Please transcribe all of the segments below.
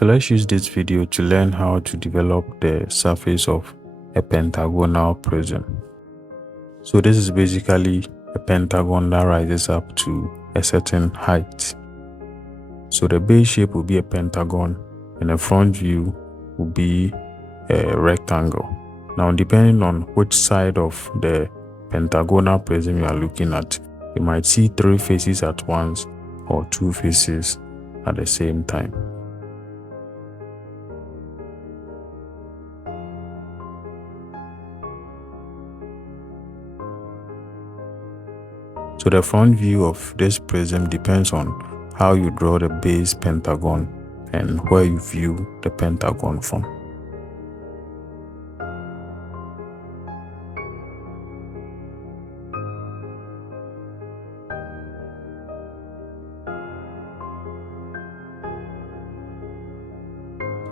So let's use this video to learn how to develop the surface of a pentagonal prism. So this is basically a pentagon that rises up to a certain height. So the base shape will be a pentagon and the front view will be a rectangle. Now, depending on which side of the pentagonal prism you are looking at, you might see 3 faces at once or 2 faces at the same time. So the front view of this prism depends on how you draw the base pentagon and where you view the pentagon from.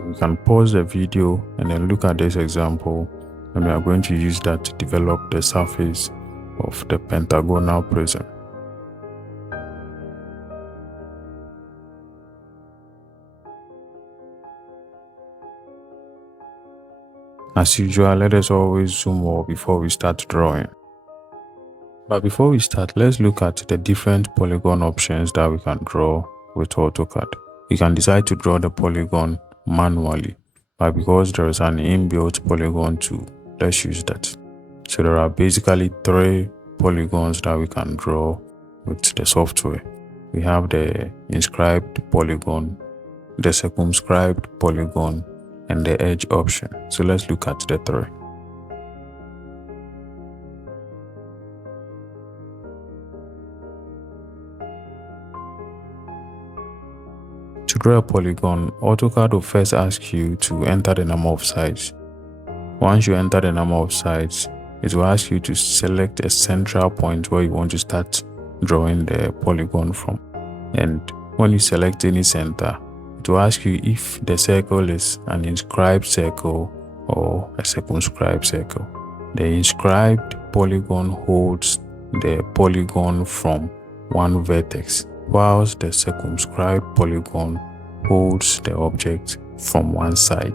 You can pause the video and then look at this example, and we are going to use that to develop the surface of the pentagonal prism. As usual, let us always zoom more before we start drawing. But before we start, let's look at the different polygon options that we can draw with AutoCAD. You can decide to draw the polygon manually, but because there is an inbuilt polygon tool, let's use that. So there are basically 3 polygons that we can draw with the software. We have the inscribed polygon, the circumscribed polygon, and the edge option. So let's look at the 3. To draw a polygon, AutoCAD will first ask you to enter the number of sides. Once you enter the number of sides, it will ask you to select a central point where you want to start drawing the polygon from. And when you select any center, it will ask you if the circle is an inscribed circle or a circumscribed circle. The inscribed polygon holds the polygon from one vertex, whilst the circumscribed polygon holds the object from one side.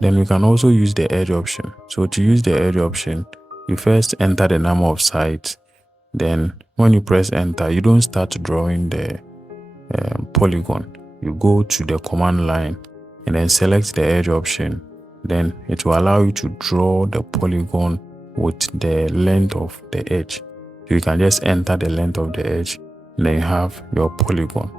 Then we can also use the edge option. So to use the edge option, you first enter the number of sides. Then when you press enter, you don't start drawing the polygon. You go to the command line and then select the edge option. Then it will allow you to draw the polygon with the length of the edge. So you can just enter the length of the edge and then you have your polygon.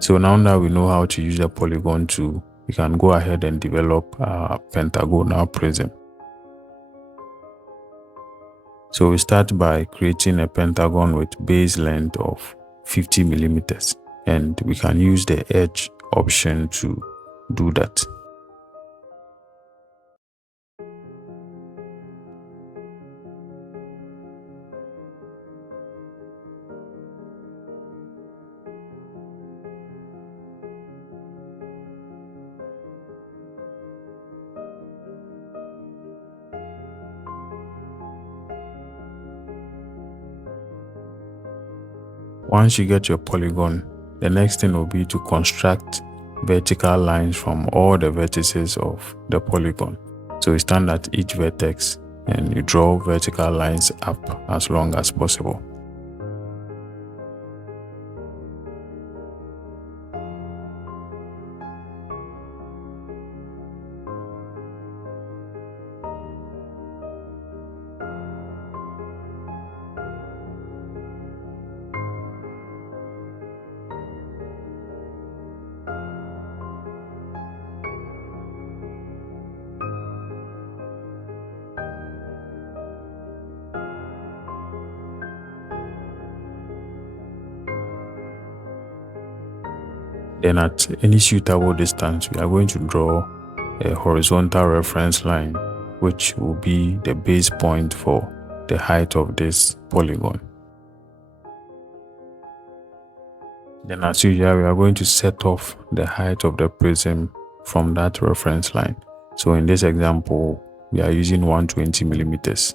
So now that we know how to use the polygon tool, we can go ahead and develop our pentagonal prism. So we start by creating a pentagon with base length of 50 millimeters, and we can use the edge option to do that. Once you get your polygon, the next thing will be to construct vertical lines from all the vertices of the polygon. So you stand at each vertex and you draw vertical lines up as long as possible. Then at any suitable distance, we are going to draw a horizontal reference line, which will be the base point for the height of this polygon. Then as usual, we are going to set off the height of the prism from that reference line. So in this example, we are using 120 millimeters.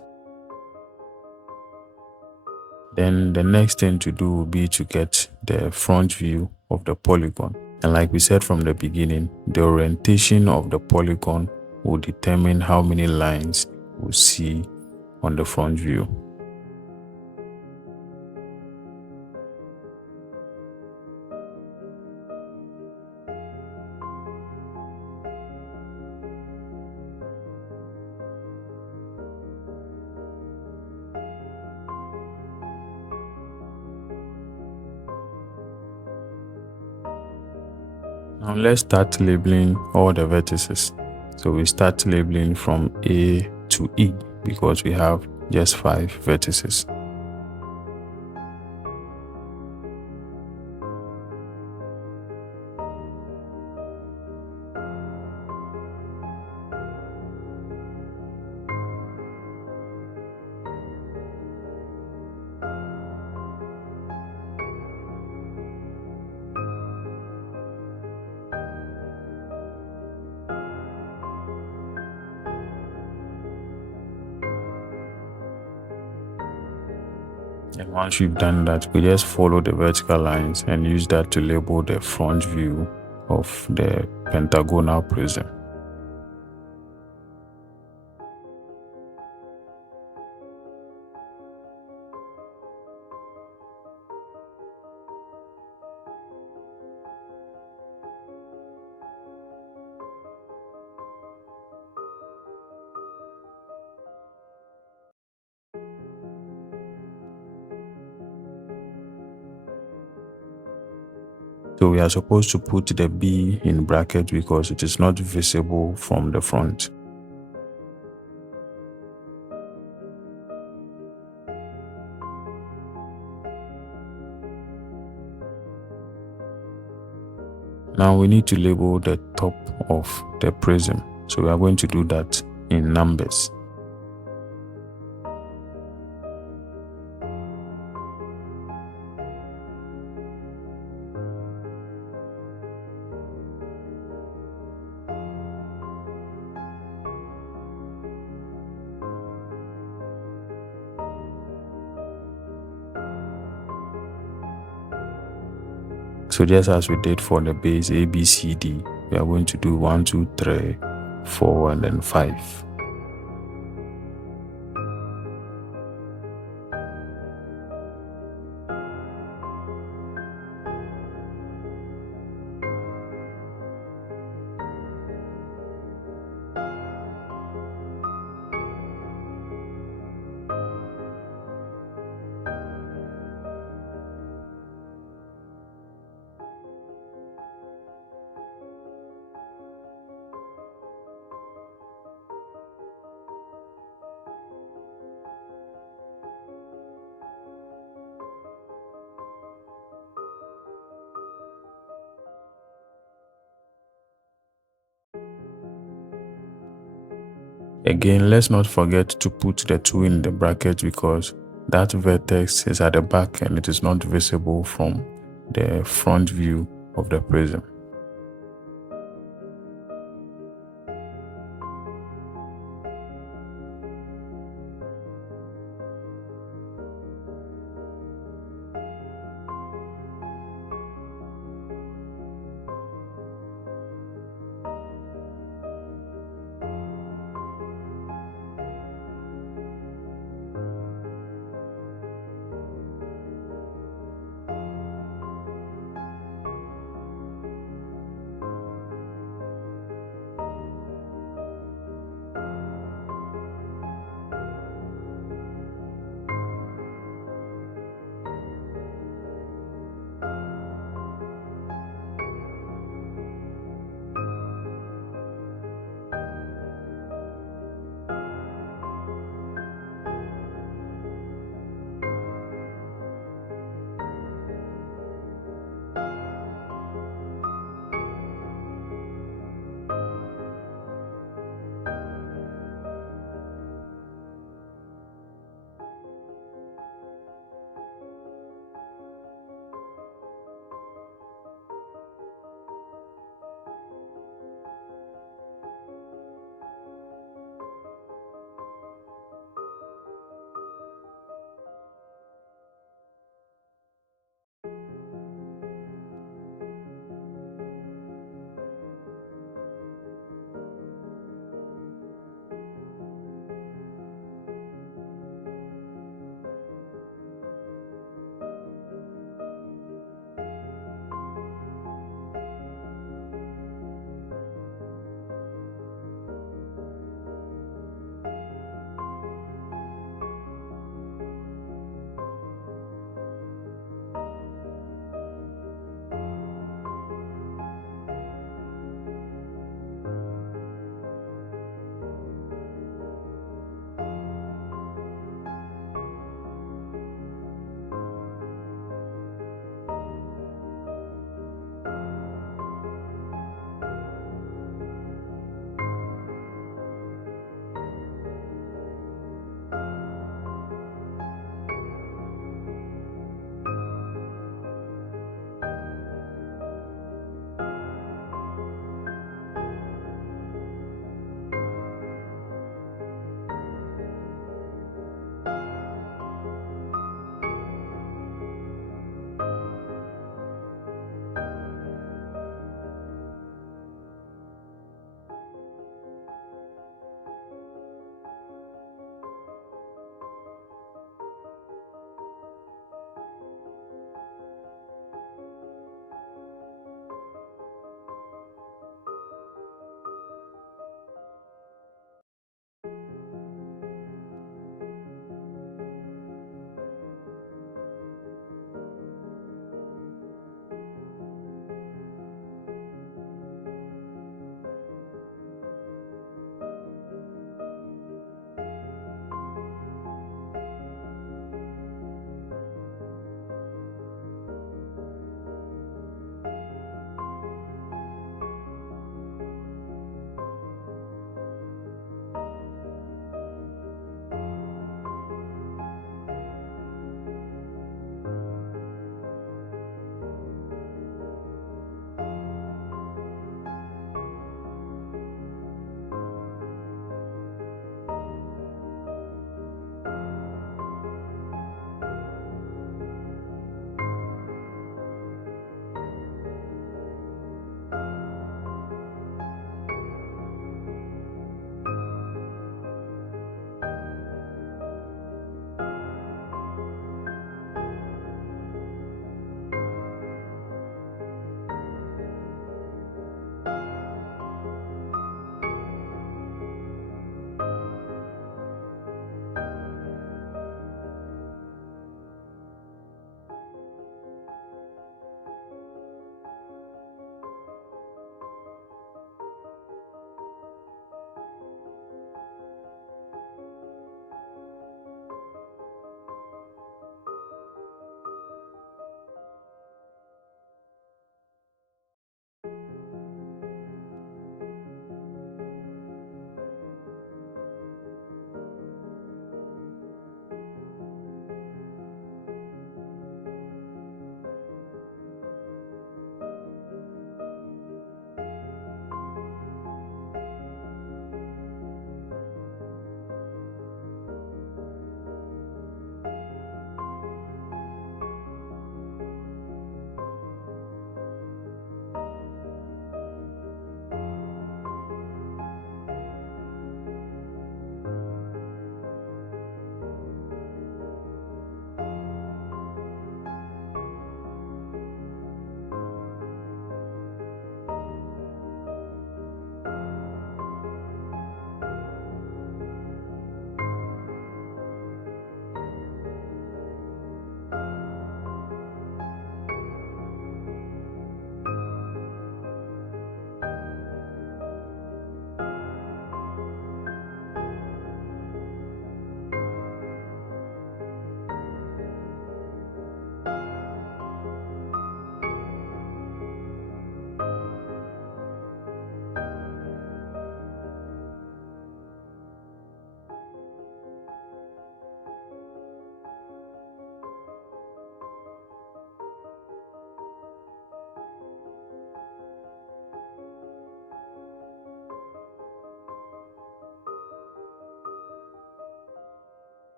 Then the next thing to do will be to get the front view of the polygon. And like we said from the beginning, the orientation of the polygon will determine how many lines we'll see on the front view. Now let's start labeling all the vertices. So we start labeling from A to E because we have just 5 vertices. And once you've done that, we just follow the vertical lines and use that to label the front view of the Pentagonal Prism. So we are supposed to put the B in bracket because it is not visible from the front. Now we need to label the top of the prism. So we are going to do that in numbers. So just as we did for the base A, B, C, D, we are going to do 1, 2, 3, 4, and then 5. Again, let's not forget to put the 2 in the bracket because that vertex is at the back and it is not visible from the front view of the prism.